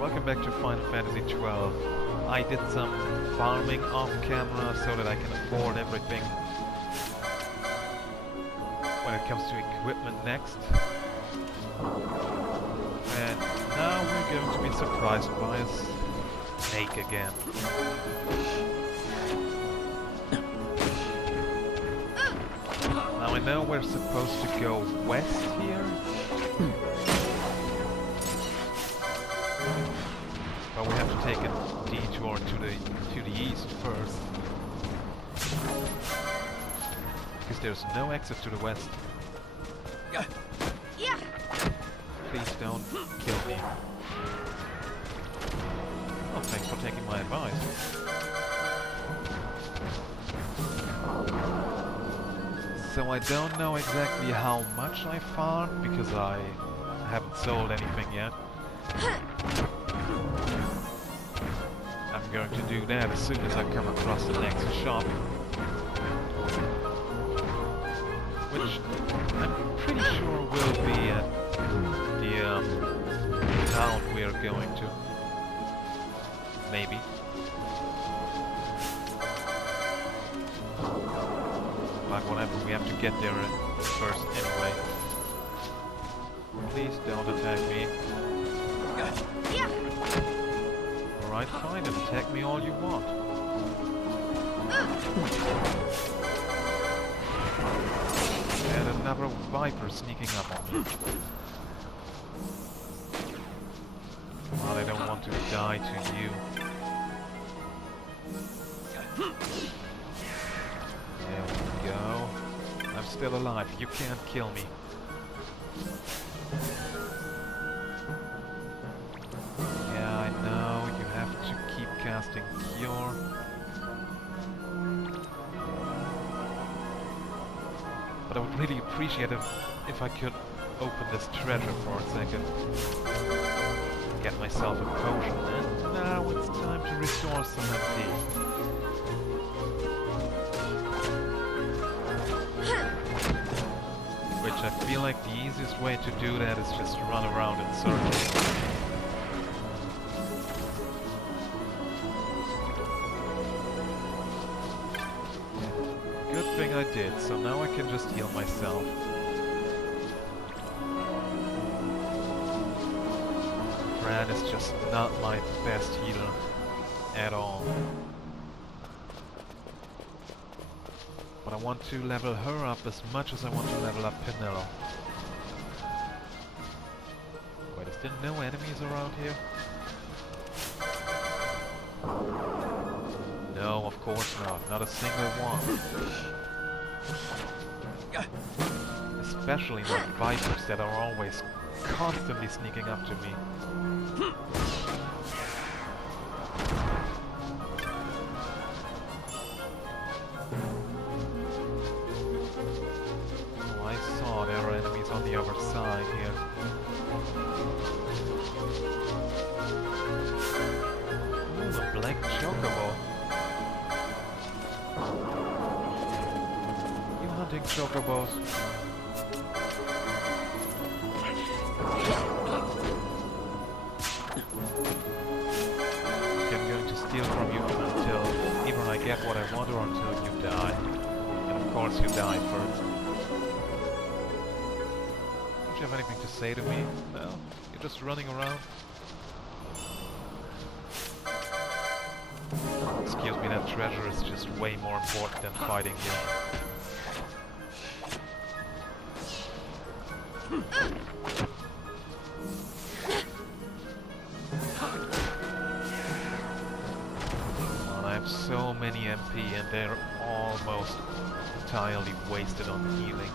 Welcome back to Final Fantasy XII. I did some farming off camera so that I can afford everything when it comes to equipment next. And now we're going to be surprised by a snake again. Now I know we're supposed to go west here. But we have to take a detour to the east first. Because there's no exit to the west. Yeah. Please don't kill me. Oh, thanks for taking my advice. So I don't know exactly how much I farmed because I haven't sold anything yet. I'm going to do that as soon as I come across the next shop. Which I'm pretty sure will be at the town we are going to. Maybe. But whatever, we have to get there first anyway. Please don't attack me. Yeah. Alright, fine, attack me all you want. And another viper sneaking up on me. Come on, I don't want to die to you. There we go. I'm still alive, you can't kill me. Yeah, I know, you have to keep casting Cure. But I would really appreciate it if I could open this treasure for a second. Get myself a potion, and now it's time to restore some MP. Which I feel like the easiest way to do that is just run around in circles. Good thing I did, so now I can just heal myself. Fran is just not my best healer at all. But I want to level her up as much as I want to level up Penelo. Wait, is there no enemies around here? No, of course not. Not a single one. Especially not vipers that are always constantly sneaking up to me. Oh, I saw there are enemies on the other side here. Ooh, a black chocobo. You hunting chocobos? Okay, I'm going to steal from you until either I get what I want or until you die. And of course you die first. Don't you have anything to say to me? No? You're just running around? Excuse me, that treasure is just way more important than fighting you. I have so many MP and they're almost entirely wasted on healing.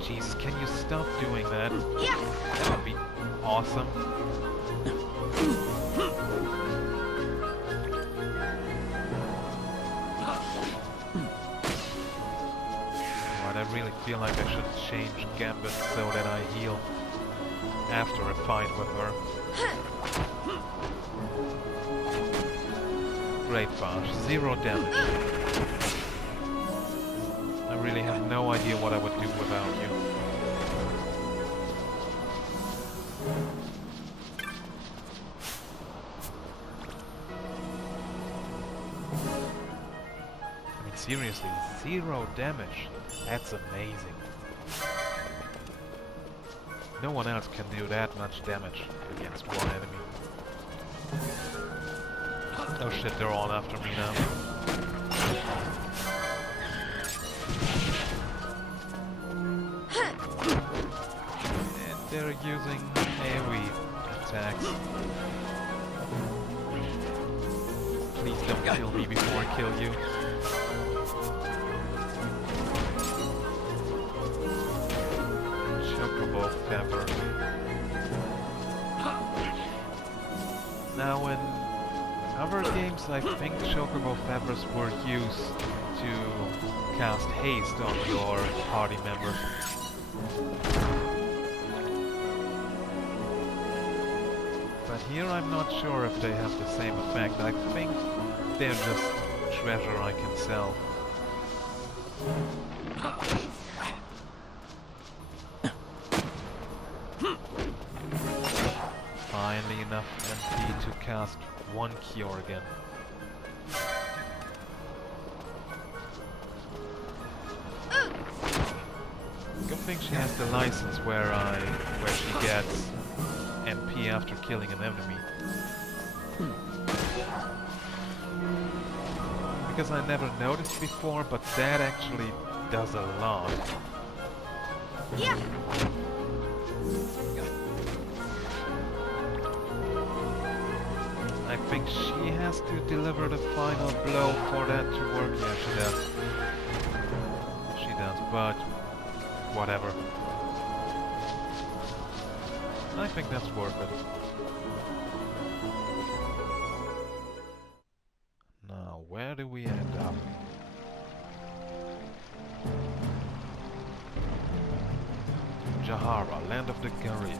Jeez, can you stop doing that? Yeah. That would be awesome. Right, I really feel like I should change Gambit so that I heal after a fight with her. Great Bosch, 0 damage. really have no idea what I would do without you. I mean, seriously, 0 damage. That's amazing. No one else can do that much damage against one enemy. Oh shit, they're all after me now. And they're using AoE attacks. Please don't kill me before I kill you. Chocobo feather. Now in other games, I think chocobo feathers were used to cast haste on your party members. But here I'm not sure if they have the same effect. I think they're just treasure I can sell. Finally enough MP to cast 1 cure again. Good thing she has the license where she gets MP after killing an enemy. Because I never noticed before, but that actually does a lot. Yeah. I think she has to deliver the final blow for that to work. Yeah, she does. She does, but whatever. I think that's worth it. Now, where do we end up? Jahara, land of the Garif.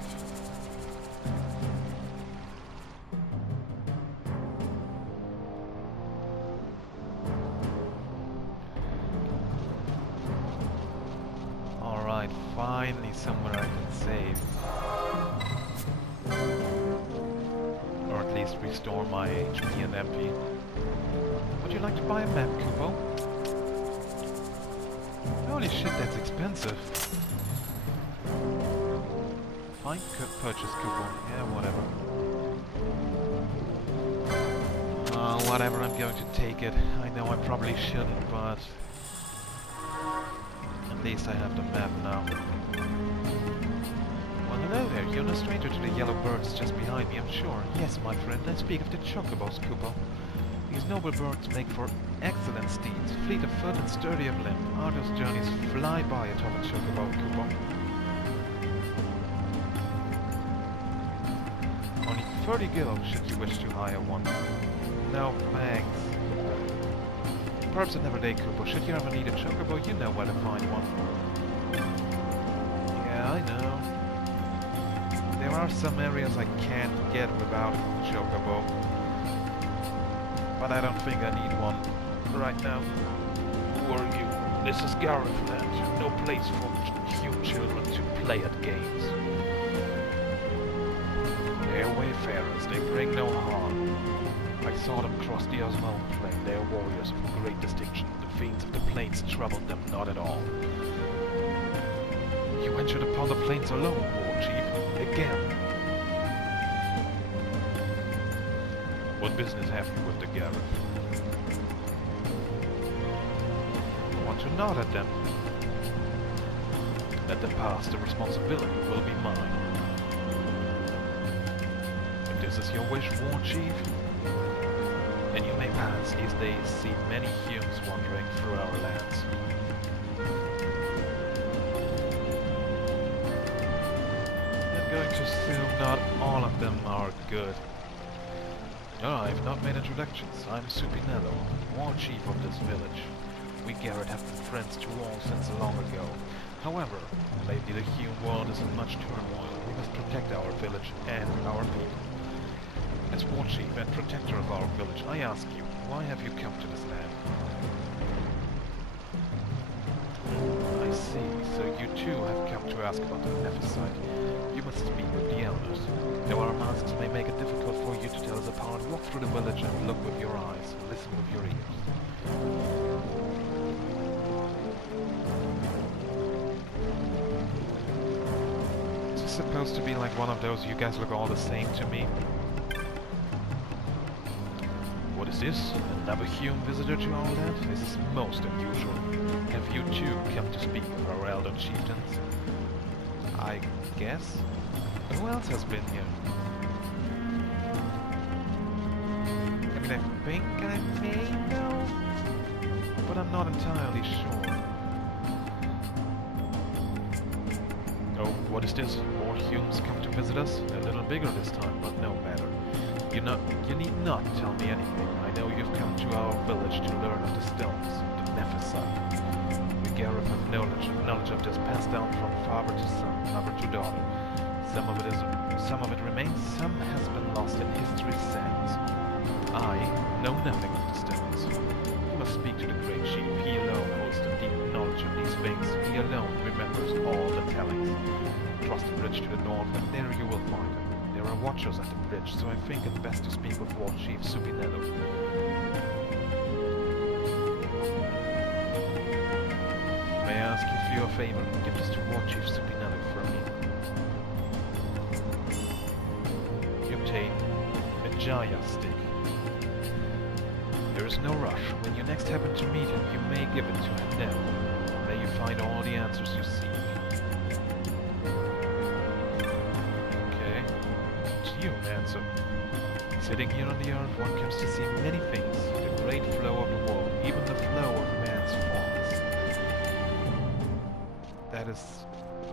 Alright, finally somewhere I can save. Or at least restore my HP and MP. Would you like to buy a map, Kupo? Holy shit, that's expensive. Fine, purchase coupon. Yeah, whatever. Whatever, I'm going to take it. I know I probably shouldn't, but at least I have the map now. Well, hello there. You're no stranger to the yellow birds just behind me, I'm sure. Yes, my friend, let's speak of the chocobos, Kupo. These noble birds make for excellent steeds, fleet of foot and sturdy of limb. Arduous journeys fly by atop a chocobo, Kupo. Only 30 gil should you wish to hire one. No, thanks. Perhaps another day, Kupo. Should you ever need a chocobo, you know where to find one. Yeah, I know. There are some areas I can't get without a chocobo. But I don't think I need one right now. Who are you? This is Garifland, no place for human children to play at games. They're wayfarers, they bring no harm. I saw them cross the Osmo plain. They are warriors of great distinction. The fiends of the plains troubled them not at all. You ventured upon the plains alone, war chief. Again. What business have you with the Garif? I want to nod at them. Let them pass, the responsibility will be mine. If this is your wish, war chief, then you may pass. These days see many humans wandering through our lands. I'm going to assume not all of them are good. No, I've not made introductions. I'm Supinello, war chief of this village. We Garrett have been friends to all since long ago. However, lately the human world is in much turmoil. We must protect our village and our people. As war chief and protector of our village, I ask you, why have you come to this land? too have come to ask about the Nephesite. You must speak with the elders. Though our masks may make it difficult for you to tell us apart, walk through the village and look with your eyes, and listen with your ears. Is this supposed to be like one of those you guys look all the same to me? What is this? Another human visitor to our land? This is most unusual. Have you too come to speak with our elder chieftains? I guess? Who else has been here? I mean, I think I may know, but I'm not entirely sure. Oh, what is this? More humans come to visit us? A little bigger this time, but no matter. You need not tell me anything. I know you've come to our village to learn of the stones, the Nephesite. We Gareth have knowledge of this passed down from father to son, mother to daughter. Some of it remains, some has been lost in history's sands. I know nothing of the stones. You must speak to the great chief. He alone holds the deep knowledge of these things. He alone remembers all the tellings. Cross the bridge to the north, and there you will find him. There are watchers at the bridge, so I think it best to speak with War Chief Supinello. May I ask you for a favor? Give this to War Chief Supinello from me. You obtain a Jaya stick. There is no rush. When you next happen to meet him, you may give it to him now. May you find all the answers you seek. You answer. Sitting here on the earth, one comes to see many things. The great flow of the world, even the flow of man's thoughts. That is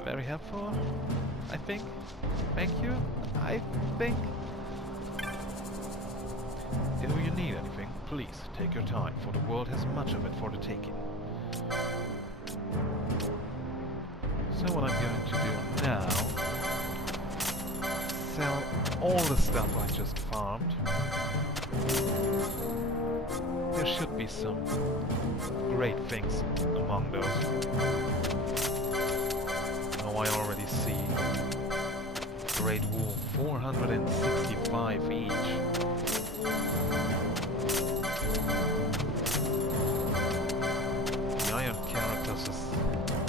very helpful, I think. Thank you, I think. If you need anything, please take your time, for the world has much of it for the taking. So what I'm going to do now, sell all the stuff I just farmed. There should be some great things among those. Oh, I already see. Great wool, 465 each. The iron carapace is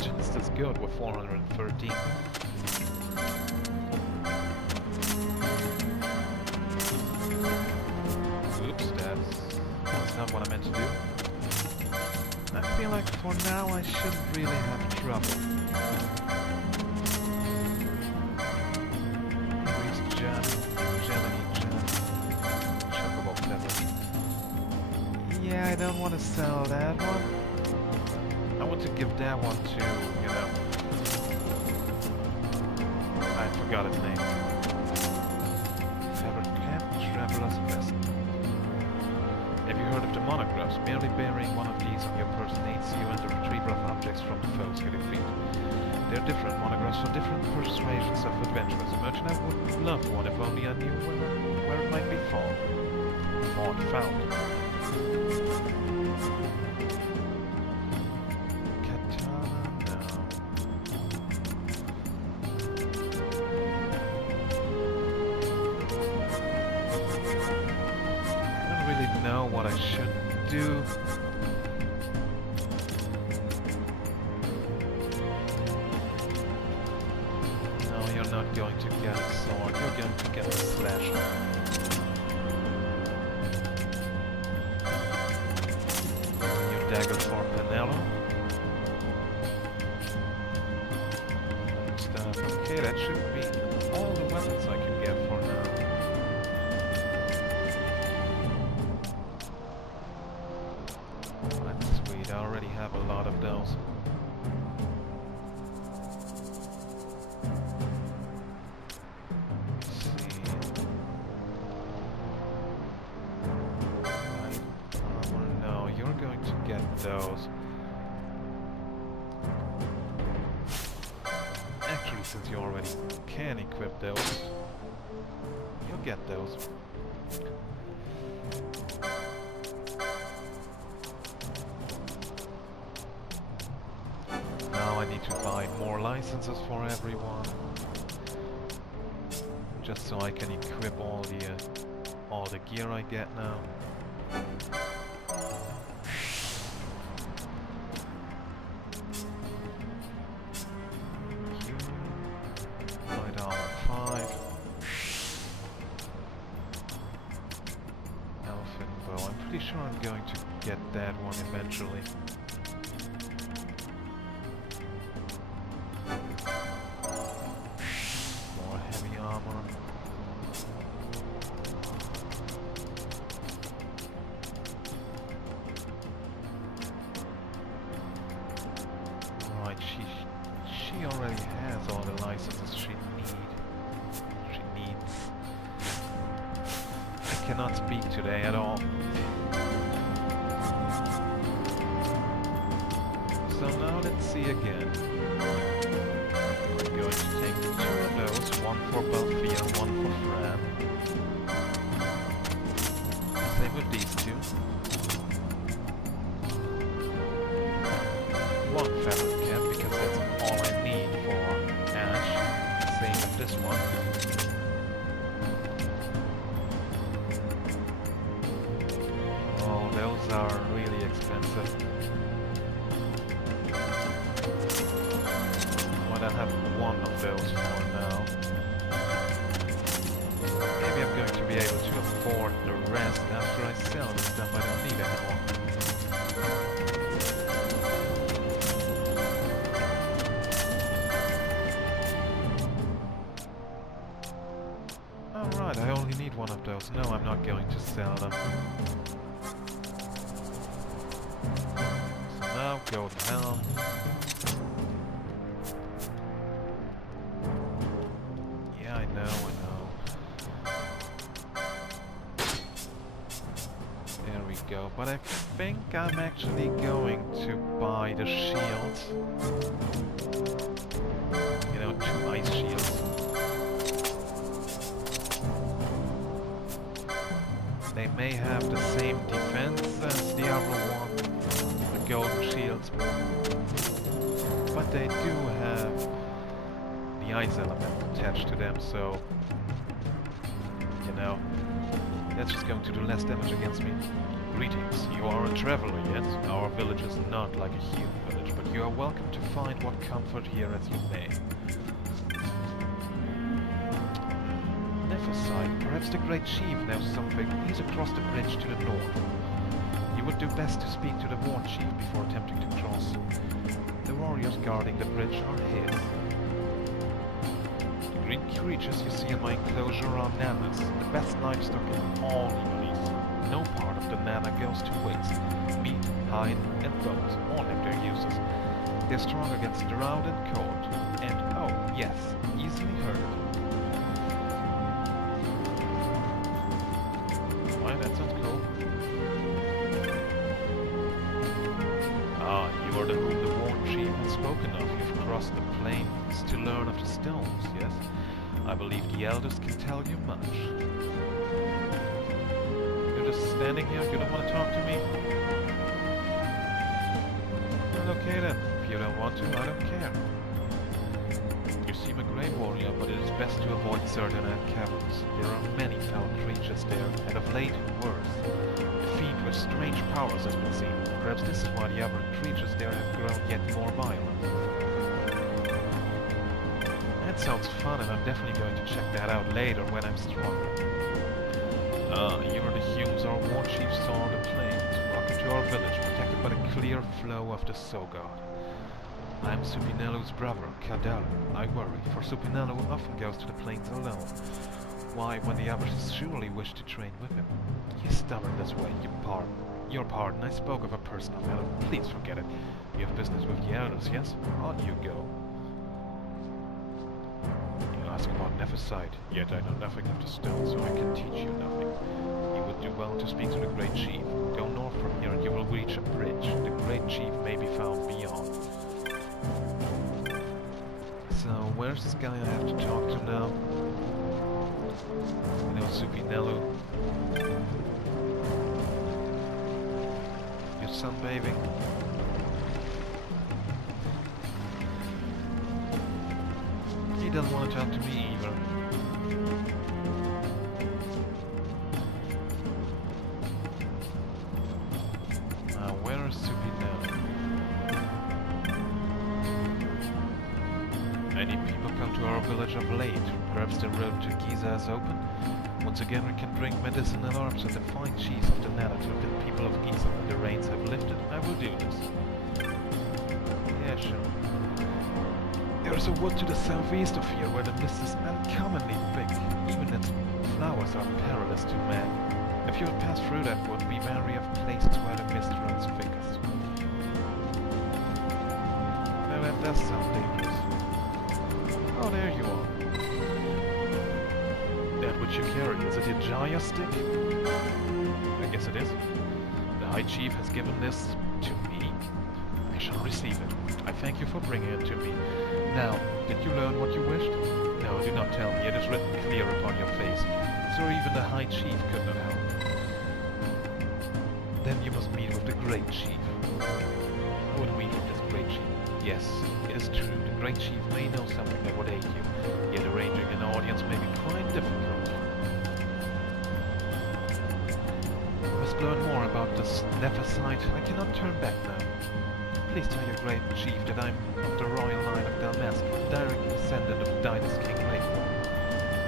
just as good with 413. That's not what I meant to do. I feel like for now I shouldn't really have trouble. Increased gem, chocobo feather. Yeah, I don't want to sell that one. I want to give that one to, you know, I forgot his name. Feather Camp Traveler's Vest. Have you heard of the monographs? Merely bearing one of these on your person aids you in the retrieval of objects from the foe's hidden field. There are different monographs for different persuasions of adventurers. Imagine I would love one if only I knew where it might be found. Found. Katana? No. Know what I should do. No, you're not going to get a sword, you're going to get a slasher. New dagger for Penello. Okay, that should be all the weapons I can get for now. Sweet, I already have a lot of those. Let's see. Light armor, no, you're going to get those. Actually, since you already can equip those, you'll get those. I need to buy more licenses for everyone, just so I can equip all the gear I get now. Light armor 5. Elfin bow. I'm pretty sure I'm going to get that one eventually. More heavy armor. Right, she already has all the licenses she needs. I cannot speak today at all. So now let's see again. We're going to take 2 of those, one for Balthea, one for Fran. Same with these 2. One feather cap, because that's all I need for Ash. Same with this one. Oh, those are really expensive. I have one of those for now. Maybe I'm going to be able to afford the rest after I sell the stuff I don't need anymore. Alright, I only need one of those. No, I'm not going to sell them. So now, golden helm. But I think I'm actually going to buy the shields. You know, 2 ice shields. They may have the same defense as the other one, the golden shields, but they do have the ice element attached to them, so, you know, that's just going to do less damage against me. Greetings, you are a traveler, yes? Our village is not like a human village, but you are welcome to find what comfort here as you may. Nephesite, perhaps the great chief knows something. He's across the bridge to the north. You would do best to speak to the war chief before attempting to cross. The warriors guarding the bridge are his. The green creatures you see in my enclosure are nanas, the best livestock in all Ivalice. No part of the mana goes to waste. Meat, hide, and bones all have their uses. They're strong against drought and cold. And, oh, yes, easily hurt. Why, that sounds cool. Ah, you are the whom the war chief has spoken of. You've crossed the plains to learn of the stones, yes? I believe the elders can tell you much. Just standing here, you don't want to talk to me? Well, okay then. If you don't want to, I don't care. You seem a great warrior, but it is best to avoid certain caverns. There are many foul creatures there, and of late, worse. A fiend with strange powers has been seen. Perhaps this is why the other creatures there have grown yet more violent. That sounds fun, and I'm definitely going to check that out later when I'm stronger. You are the Humes our war chief saw on the plains. Welcome to our village, protected by the clear flow of the Sogard. I am Supinello's brother, Cadell. I worry, for Supinello often goes to the plains alone. Why, when the others surely wish to train with him? He's stubborn this way, your pardon, I spoke of a personal matter. Please forget it. You have business with the elders, yes? On you go. Ask about Nephesite, yet I know nothing of the stone, so I can teach you nothing. You would do well to speak to the great chief. Go north from here and you will reach a bridge. The great chief may be found beyond. So, where's this guy I have to talk to now? You know, Supinello. You're sunbathing? doesn't want to talk to me either. Now, where is Supinello? Many people come to our village of late. Perhaps the road to Giza is open? Once again we can drink medicinal herbs at the fine cheese of the Nana to the people of Giza. When the rains have lifted, I will do this. Yeah, sure. There is a wood to the southeast of here where the mist is uncommonly thick. Even its flowers are perilous to man. If you would pass through that wood, be wary of places where the mist runs thickest. Well, that does sound dangerous. Oh, there you are. That which you carry, is it a Jaya stick? I guess it is. The High Chief has given this to me. I shall receive it. I thank you for bringing it to me. Now, did you learn what you wished? No, do not tell me. It is written clear upon your face. So even the High Chief could not help. Then you must meet with the Great Chief. Who would meet with this Great Chief? Yes, it is true. The Great Chief may know something that would aid you. Yet arranging an audience may be quite difficult. I must learn more about this Nephesite. I cannot turn back now. Please tell your Great Chief that I'm of the royal line of Dalmasca, direct descendant of Dinas King Raekwon.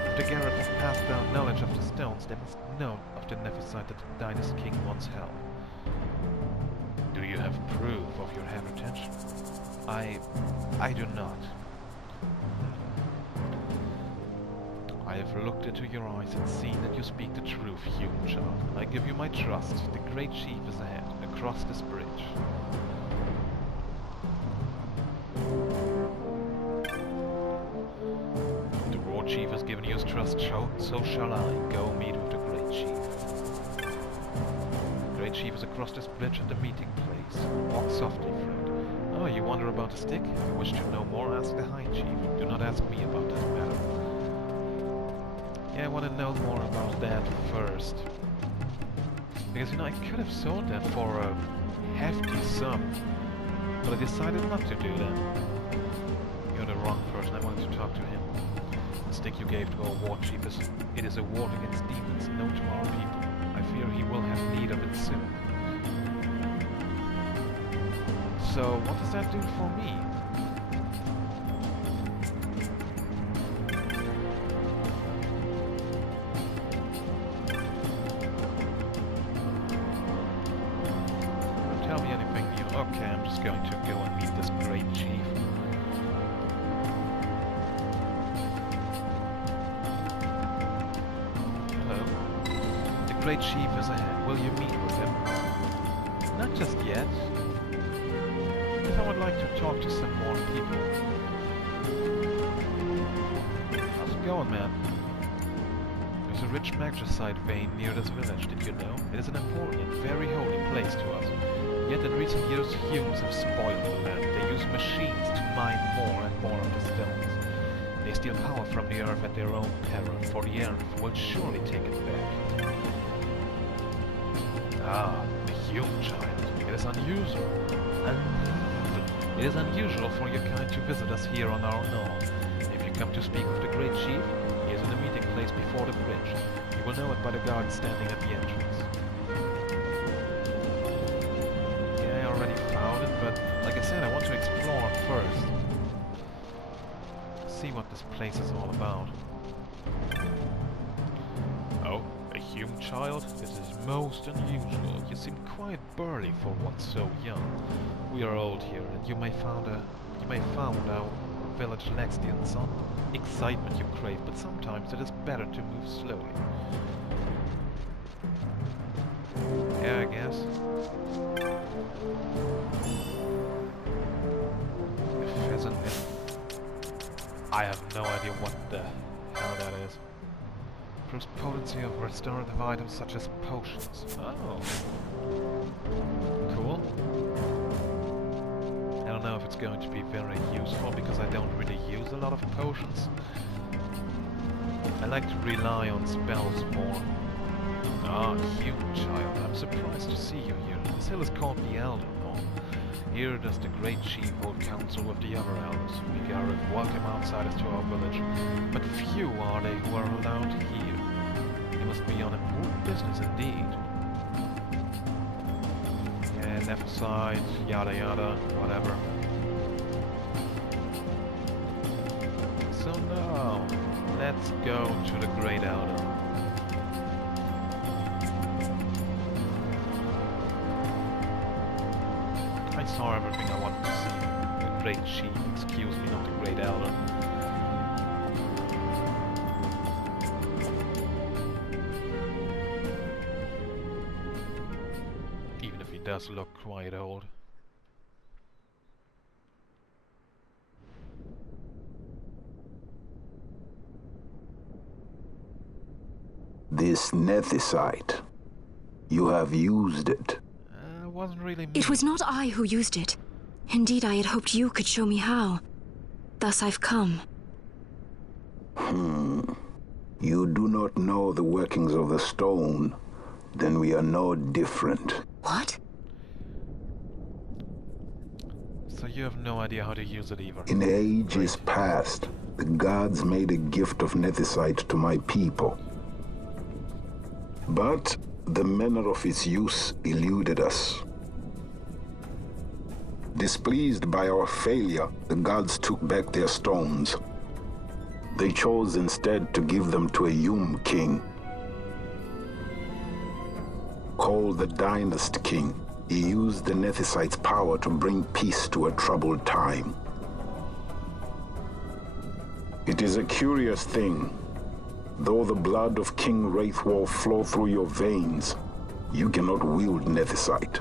If the Garrett have passed down knowledge of the stones, they must know of the Nephesite that the Dinas King once held. Do you have proof of your heritage? I do not. I have looked into your eyes and seen that you speak the truth, human child. I give you my trust. The Great Chief is ahead, across this bridge. The War Chief has given you his trust, so shall I. Go meet with the Great Chief. The Great Chief is across this bridge at the meeting place. Walk softly, friend. Oh, you wonder about the stick? If you wish to know more, ask the High Chief. Do not ask me about that matter. Yeah, I want to know more about that first. Because, you know, I could have sold that for a hefty sum. But I decided not to do that. You're the wrong person. I wanted to talk to him. The stick you gave to our war chief it is a ward against demons known to our people. I fear he will have need of it soon. So, what does that do for me? Don't tell me anything new. Okay, I'm just going to go and meet this Great Chief. Hello? The Great Chief is ahead. Will you meet with him? Not just yet. I would like to talk to some more people. How's it going, man? There's a rich magicite vein near this village, did you know? It is an important, very holy place to us. Yet in recent years, humans have spoiled the land. They use machines to mine more and more of the stones. They steal power from the earth at their own peril, for the earth will surely take it back. Ah, the human child. It is unusual. It is unusual for your kind to visit us here on our knoll. If you come to speak with the Great Chief, he is in the meeting place before the bridge. You will know it by the guard standing at the entrance. Yeah, I already found it, but like I said, I want to explore first. See what this place is all about. Oh, a human child? This is most unusual. You seem quite burly for one so young. We are old here, and you may found our village lacks the excitement you crave, but sometimes it is better to move slowly. Yeah, I guess. A pheasant. I have no idea what the hell that is. Proves potency of restorative items such as potions. Oh. Cool. I don't know if it's going to be very useful because I don't really use a lot of potions. I like to rely on spells more. Ah, human child, I'm surprised to see you here. This hill is called the Elder Knoll. Here does the great chief hold council with the other elders. We gathered welcome outsiders to our village, but few are they who are allowed here. It must be on important business indeed. And left side, yada yada, whatever. So now, let's go to the great elder. I saw everything I wanted to see. The great chief, excuse me, not the great elder. Even if he does look quite old. This nethicite, you have used it. Wasn't really me. It was not I who used it. Indeed, I had hoped you could show me how. Thus I've come. You do not know the workings of the stone. Then we are no different. What? So you have no idea how to use it either. In ages past, the gods made a gift of nethicite to my people. But the manner of its use eluded us. Displeased by our failure, the gods took back their stones. They chose instead to give them to a Yum king. Called the Dynast King, he used the nethicite's power to bring peace to a troubled time. It is a curious thing. Though the blood of King Wraithwolf flow through your veins, you cannot wield nethicite.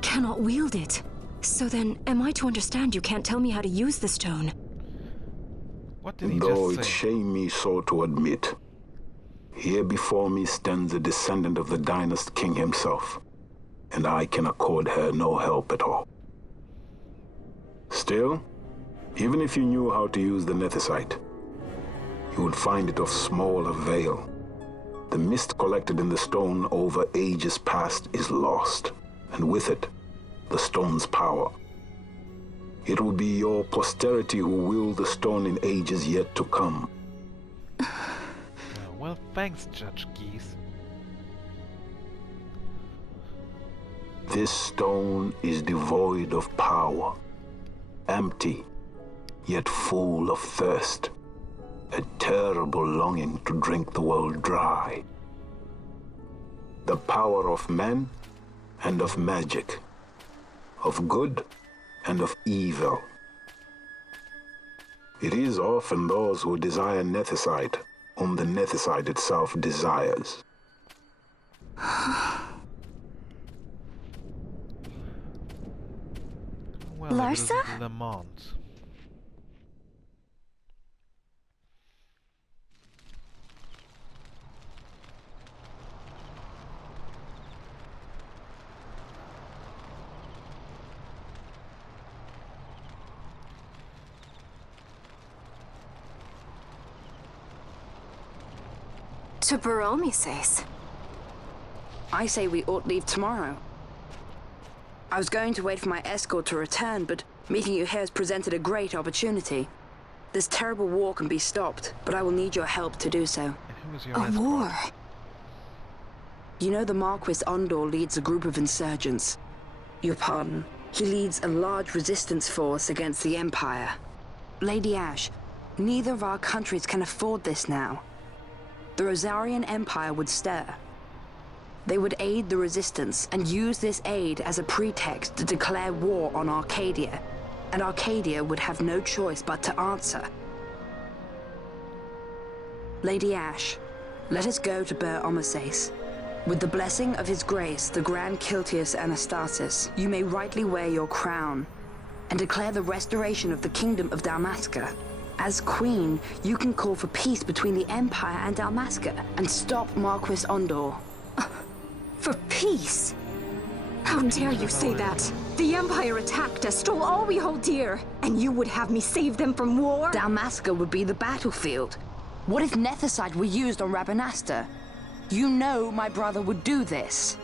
Cannot wield it? So then, am I to understand you can't tell me how to use the stone? What did he Though just it say? shame me so to admit, here before me stands a descendant of the Dynast King himself, and I can accord her no help at all. Still, even if you knew how to use the nethicite, you would find it of small avail. The mist collected in the stone over ages past is lost, and with it, the stone's power. It will be your posterity who wield the stone in ages yet to come. Well, thanks, Judge Geese. This stone is devoid of power, empty, yet full of thirst. A terrible longing to drink the world dry. The power of men and of magic, of good and of evil. It is often those who desire nethicite whom the nethicite itself desires. Well, Larsa? it is Lamont. To Baromi says. I say we ought leave tomorrow. I was going to wait for my escort to return, but meeting you here has presented a great opportunity. This terrible war can be stopped, but I will need your help to do so. And who is your A escort? war? You know the Marquis Ondor leads a group of insurgents. Your pardon. He leads a large resistance force against the Empire. Lady Ash, neither of our countries can afford this now. The Rosarian Empire would stir. They would aid the resistance and use this aid as a pretext to declare war on Arcadia, and Arcadia would have no choice but to answer. Lady Ash, let us go to Ber Omases. With the blessing of His Grace, the Grand Kiltius Anastasis, you may rightly wear your crown and declare the restoration of the Kingdom of Dalmasca. As Queen, you can call for peace between the Empire and Dalmasca and stop Marquis Ondor. For peace? How dare you say that? The Empire attacked us, stole all we hold dear, and you would have me save them from war? Dalmasca would be the battlefield. What if nethicite were used on Rabanasta? You know my brother would do this.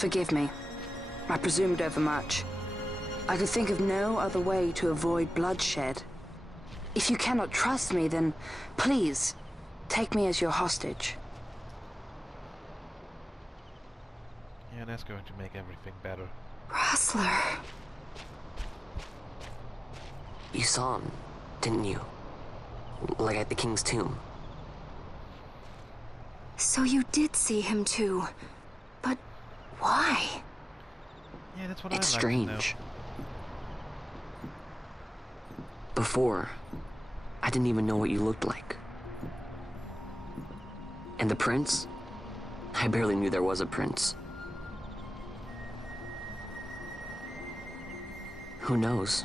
Forgive me. I presumed overmuch. I could think of no other way to avoid bloodshed. If you cannot trust me, then please, take me as your hostage. Yeah, that's going to make everything better. Wrestler. You saw him, didn't you? Like at the King's tomb. So you did see him too. But why? Yeah, that's what It's I'd like to know. strange. Before, I didn't even know what you looked like. And the prince? I barely knew there was a prince. Who knows?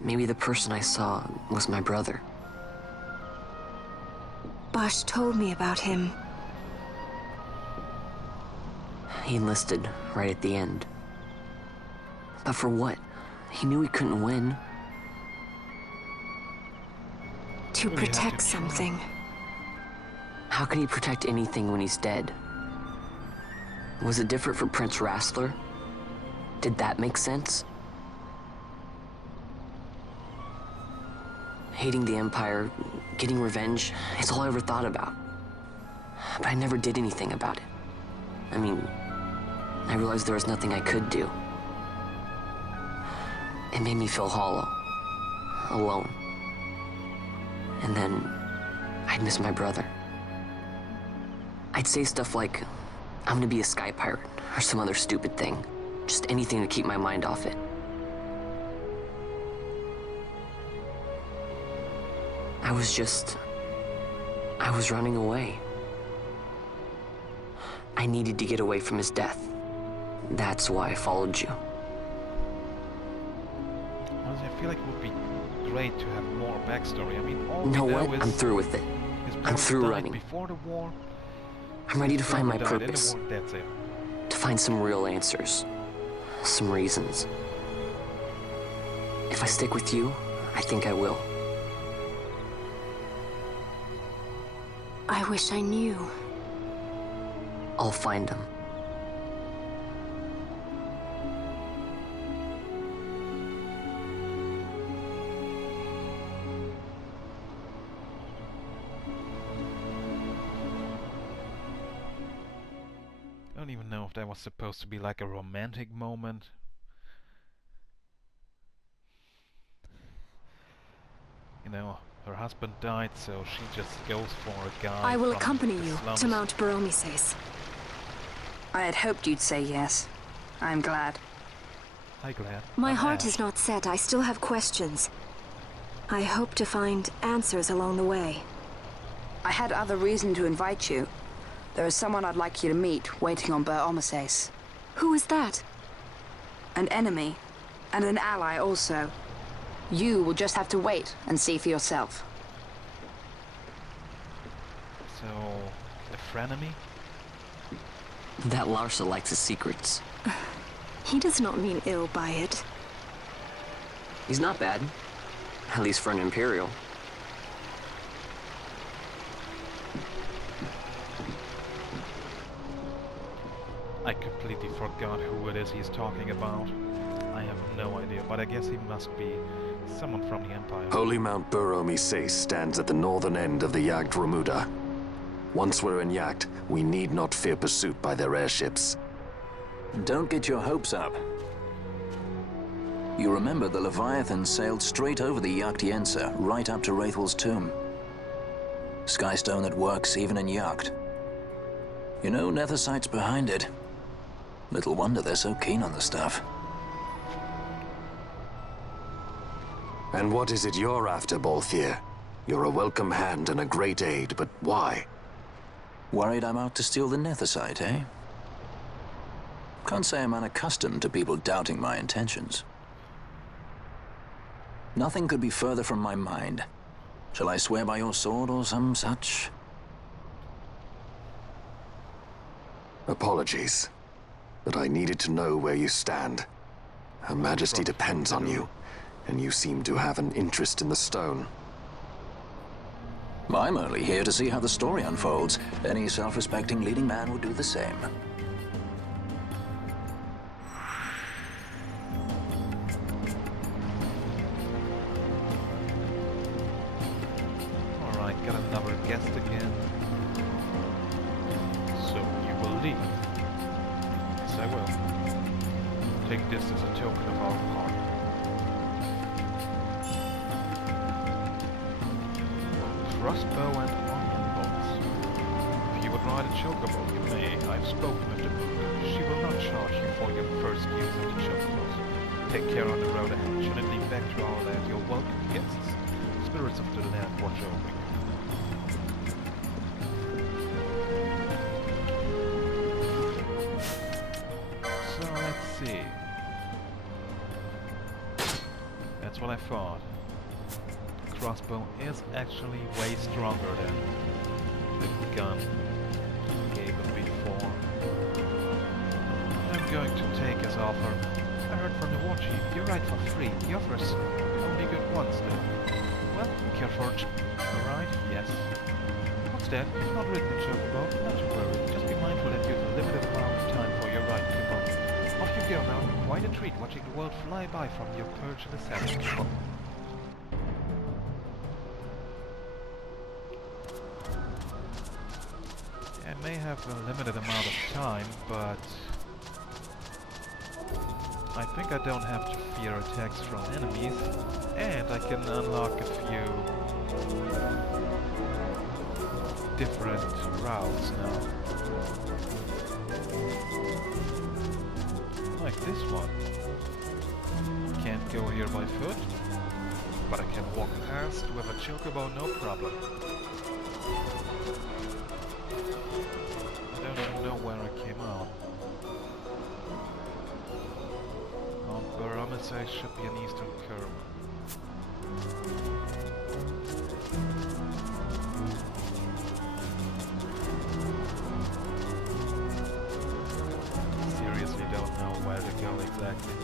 Maybe the person I saw was my brother. Bosch told me about him. He enlisted right at the end. But for what? He knew he couldn't win. To Well, you have to protect try. something. How can he protect anything when he's dead? Was it different for Prince Rassler? Did that make sense? Hating the Empire, getting revenge, it's all I ever thought about. But I never did anything about it. I mean, I realized there was nothing I could do. It made me feel hollow, alone. And then, I'd miss my brother. I'd say stuff like, I'm gonna be a sky pirate, or some other stupid thing. Just anything to keep my mind off it. I was running away. I needed to get away from his death. That's why I followed you. Honestly, I feel like it would be great to have more backstory. I mean, all You know we know what? is I'm through with it. his I'm parents through died running. Before the war. I'm ready to His find my brother died in the purpose. war, that's it. To find some real answers. Some reasons. If I stick with you, I think I will. I wish I knew. I'll find them. I don't even know if that was supposed to be like a romantic moment. You know, her husband died, so she just goes for a guy. I will from accompany the you slums. to Mount Baromises. I had hoped you'd say yes. I'm glad. Hi, Glad. My I'm heart Ash. is not set. I still have questions. I hope to find answers along the way. I had other reason to invite you. There is someone I'd like you to meet, waiting on Baromises. Who is that? An enemy, and an ally also. You will just have to wait and see for yourself. So, a frenemy? That Larsa likes his secrets. He does not mean ill by it. He's not bad. At least for an Imperial. I completely forgot who it is he's talking about. I have no idea, but I guess he must be someone from the Empire. Holy Mount Baromises stands at the northern end of the Jagd Remuda. Once we're in Jagd, we need not fear pursuit by their airships. Don't get your hopes up. You remember the Leviathan sailed straight over the Jagd right up to Wraithel's tomb. Skystone that works even in Jagd. You know, Nethersight's behind it. Little wonder they're so keen on the stuff. And what is it you're after, Balthier? You're a welcome hand and a great aid, but why? Worried I'm out to steal the Nethersight, eh? Can't say I'm unaccustomed to people doubting my intentions. Nothing could be further from my mind. Shall I swear by your sword or some such? Apologies, but I needed to know where you stand. Her Majesty depends on you, and you seem to have an interest in the stone. I'm only here to see how the story unfolds. Any self-respecting leading man would do the same. leave. Yes, I will. Take this as a token of our pardon. Crossbow and onion bolts. If you would ride a chocobo, you may. I've spoken with the moon. She will not charge you for your first use of the chocobos. Take care on the road ahead. Should it lead back to our land, you're welcome guests. Spirits of the land watch over you. So let's see. That's what I thought. The crossbow is actually way stronger than the gun I gave it before. I'm going to take his offer. I heard from the war chief, you ride for free. The offer's only good once though. Well, care for it. Alright, yes. What's that? You've not ridden a chocobo? Not to worry. Just be mindful that you have a limited amount of time for your ride, coupon. Off you go now. Quite a treat watching the world fly by from your perch in the saddle. I may have a limited amount of time, but I think I don't have to fear attacks from enemies, and I can unlock a few different routes now. Like this one. Can't go here by foot, but I can walk past with a chocobo no problem. I don't even know where I came out. Mount Barometer should be an eastern curve. Seriously don't know where to go exactly.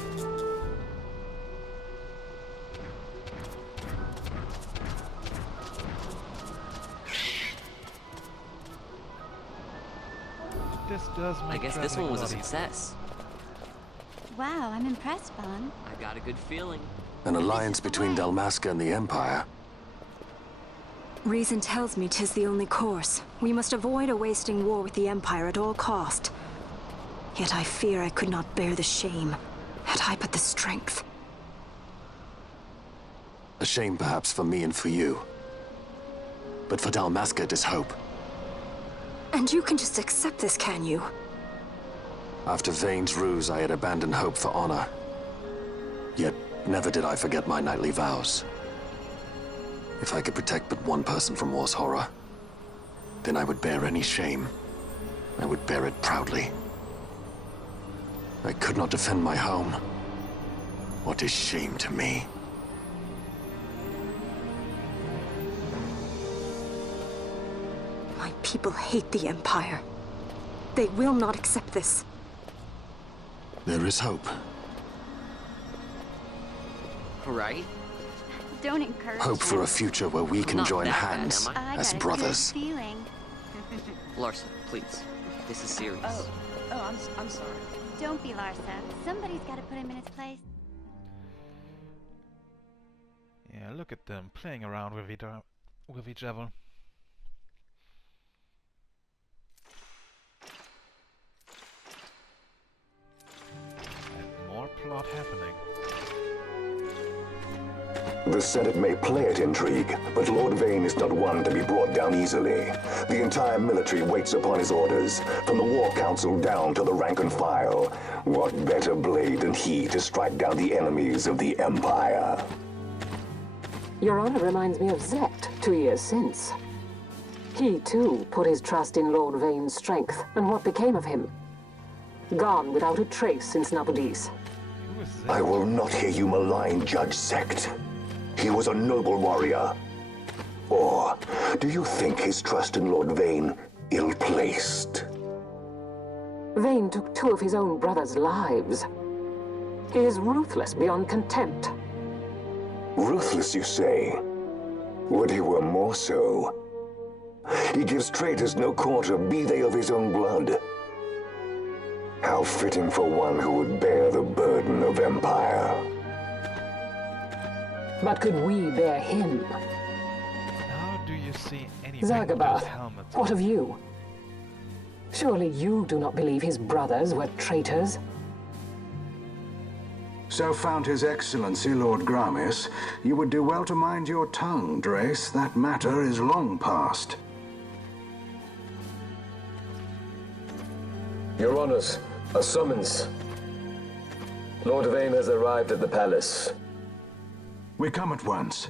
This does make I guess this one was a success. Wow, I'm impressed, Vaughn. I got a good feeling. An alliance between Dalmasca and the Empire. Reason tells me 'tis the only course. We must avoid a wasting war with the Empire at all cost. Yet I fear I could not bear the shame, had I but the strength. A shame perhaps for me and for you. But for Dalmasca it is hope. And you can just accept this, can you? After Vane's ruse, I had abandoned hope for honor. Yet, never did I forget my knightly vows. If I could protect but one person from war's horror, then I would bear any shame. I would bear it proudly. I could not defend my home. What is shame to me? My people hate the Empire. They will not accept this. There is hope. Right? Don't encourage Hope for a them. future where we can Not join that bad, hands am I as got a brothers. good feeling. Larson, please. This is serious. I'm sorry. Don't be Larsa. Somebody's got to put him in his place. Yeah, look at them playing around with each other. And more plot happening. The Senate may play at intrigue, but Lord Vane is not one to be brought down easily. The entire military waits upon his orders, from the War Council down to the rank and file. What better blade than he to strike down the enemies of the Empire? Your Honor reminds me of Zect 2 years since. He, too, put his trust in Lord Vane's strength, and what became of him? Gone without a trace since Nabudis. Who is this? I will not hear you malign Judge Sect. He was a noble warrior. Or do you think his trust in Lord Vane ill-placed? Vane took 2 of his own brothers' lives. He is ruthless beyond contempt. Ruthless, you say? Would he were more so. He gives traitors no quarter, be they of his own blood. How fitting for one who would bear the burden of empire. But could we bear him? How do you see anything of those Zagabath, helmets? what of you? Surely you do not believe his brothers were traitors? So found His Excellency Lord Gramis, you would do well to mind your tongue, Drace. That matter is long past. Your Honors, a summons. Lord Vane has arrived at the palace. We come at once.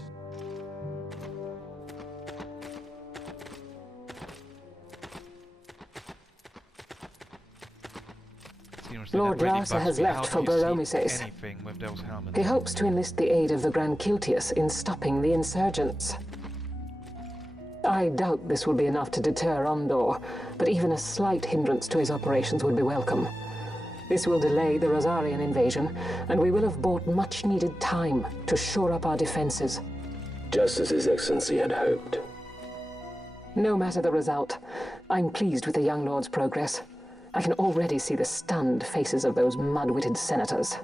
Lord Larsa has left for Baromises. He hopes to enlist the aid of the Grand Kiltius in stopping the insurgents. I doubt this will be enough to deter Ondor, but even a slight hindrance to his operations would be welcome. This will delay the Rosarian invasion, and we will have bought much-needed time to shore up our defenses. Just as His Excellency had hoped. No matter the result, I'm pleased with the young lord's progress. I can already see the stunned faces of those mud-witted senators.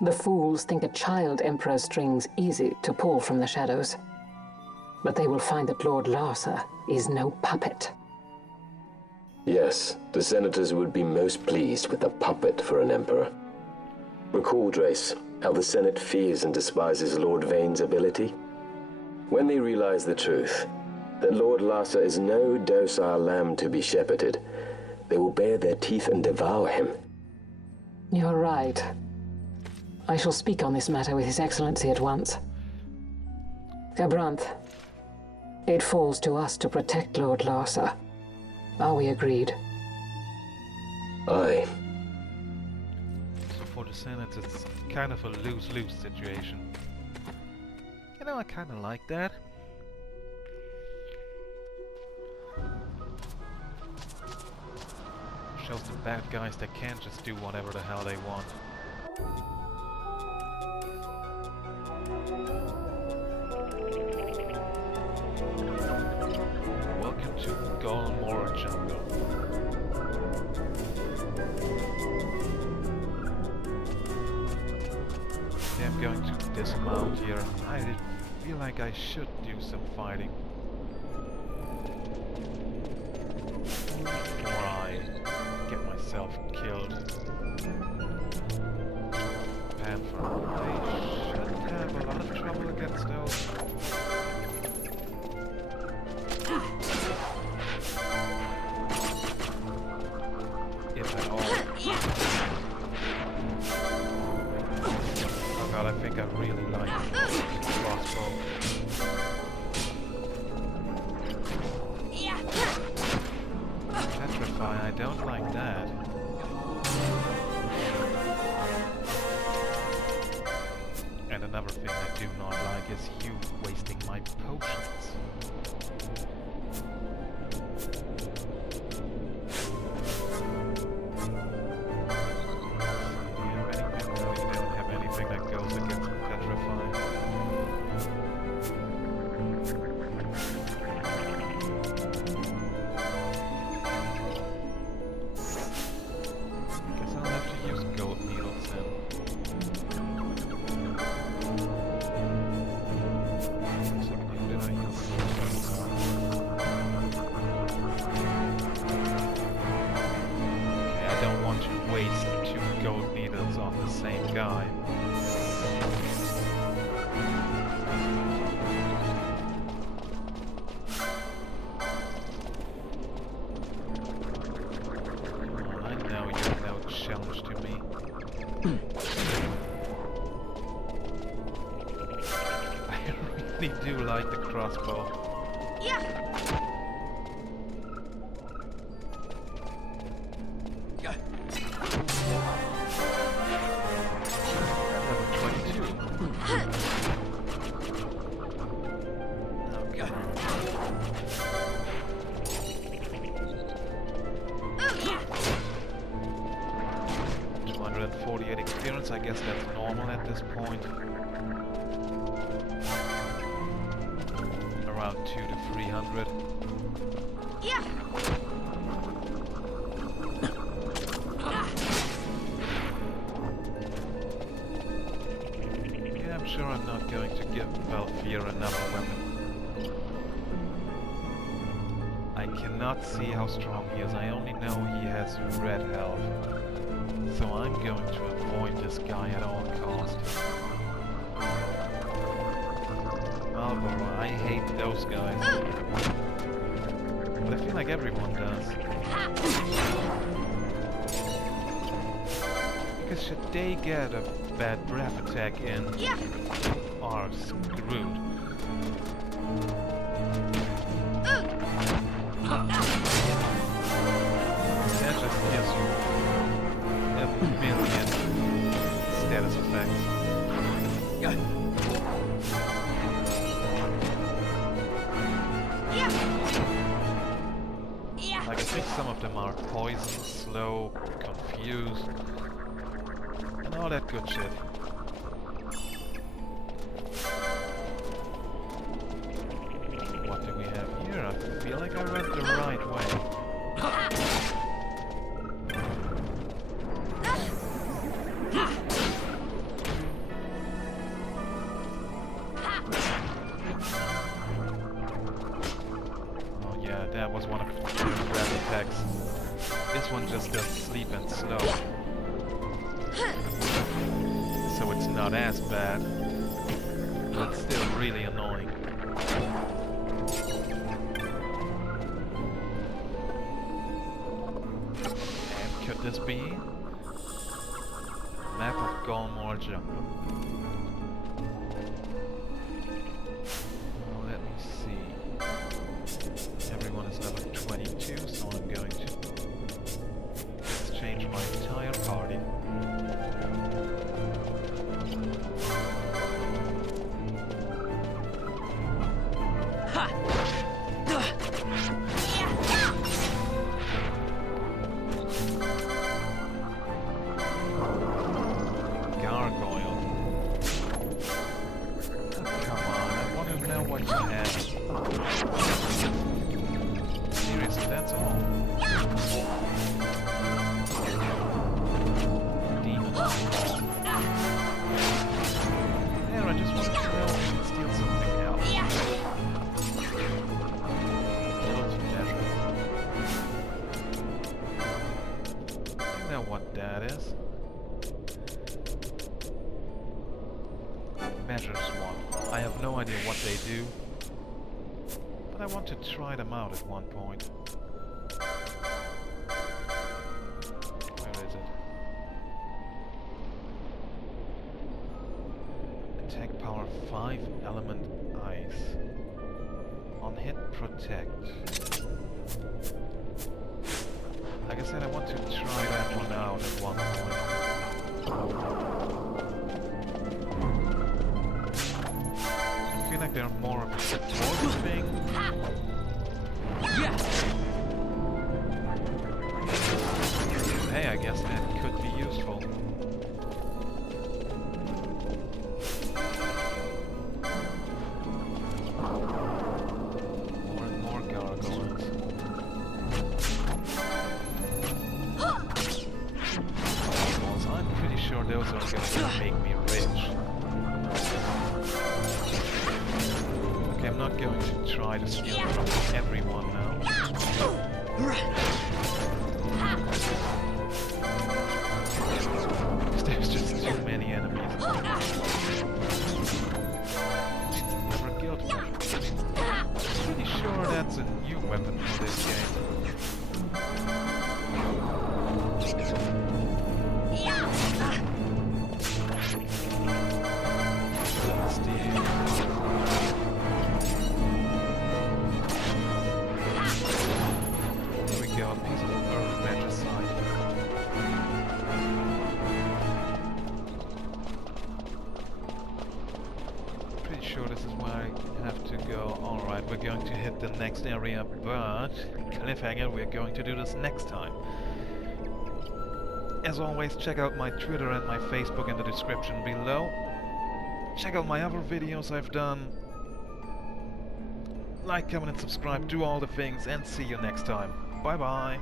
The fools think a child emperor's strings easy to pull from the shadows. But they will find that Lord Larsa is no puppet. Yes, the senators would be most pleased with a puppet for an emperor. Recall, Drace, how the Senate fears and despises Lord Vane's ability. When they realize the truth, that Lord Larsa is no docile lamb to be shepherded, they will bare their teeth and devour him. You're right. I shall speak on this matter with His Excellency at once. Gabranth, it falls to us to protect Lord Larsa. Are we agreed? Aye. So for the Senate, it's kind of a lose-lose situation. You know, I kind of like that. Shows the bad guys they can't just do whatever the hell they want. Welcome to Golmora Jungle. Okay, I'm going to dismount here. I feel like I should do some fighting. Before I get myself killed. Panther, I shouldn't have a lot of trouble against those. If at all. Oh god, I think I really like crossbow. Petrify, I don't like that. And another thing I do not like is you wasting my potions. You don't have anything that goes against Petrify. Guess I'll have to use gold needles then. So who did I use? Okay, I don't want to waste 2 gold needles on the same guy. I know you're no challenge to me. I really do like the crossbow. Level 22. Oh, come on. 248 experience, I guess that's normal at this point. Around 200 to 300. Yeah, I'm sure I'm not going to give Valfir another weapon. I cannot cannot see how strong he is. I only know he has red health. So I'm going to avoid this guy at all costs. Marlboro, I hate those guys. But I feel like everyone does. Because should they get a bad breath attack in, are screwed. That just gives you a million status effects. Like, I think some of them are poisoned, slow, confused, and all that good shit. What do we have here? I feel like I went the right way. Oh yeah, that was one of the grab attacks. This one just does sleep and slow. So it's not as bad, but it's still really annoying. And could this be map of Golmore Jungle? Oh, let me see. Everyone is level 22, so I'm going to exchange my entire party. I have no idea what they do, but I want to try them out at one point. Where is it? Attack power 5, element ice. On hit, protect. Like I said, I want to try that one out at one point. I feel like they're more of a support thing. Hey, I guess that could be useful. More and more gargoyles. Also, I'm pretty sure those are going to make me rich. Okay, I'm not going to try to steal from everyone now. There's just too many enemies. Never killed me. Pretty sure that's a new weapon for this game. There we go, a piece of earth regicide. Pretty sure this is where I have to go. Alright, we're going to hit the next area, but cliffhanger, we're going to do this next time. As always, check out my Twitter and my Facebook in the description below. Check out my other videos I've done. Like, comment and subscribe, do all the things, and see you next time. Bye bye!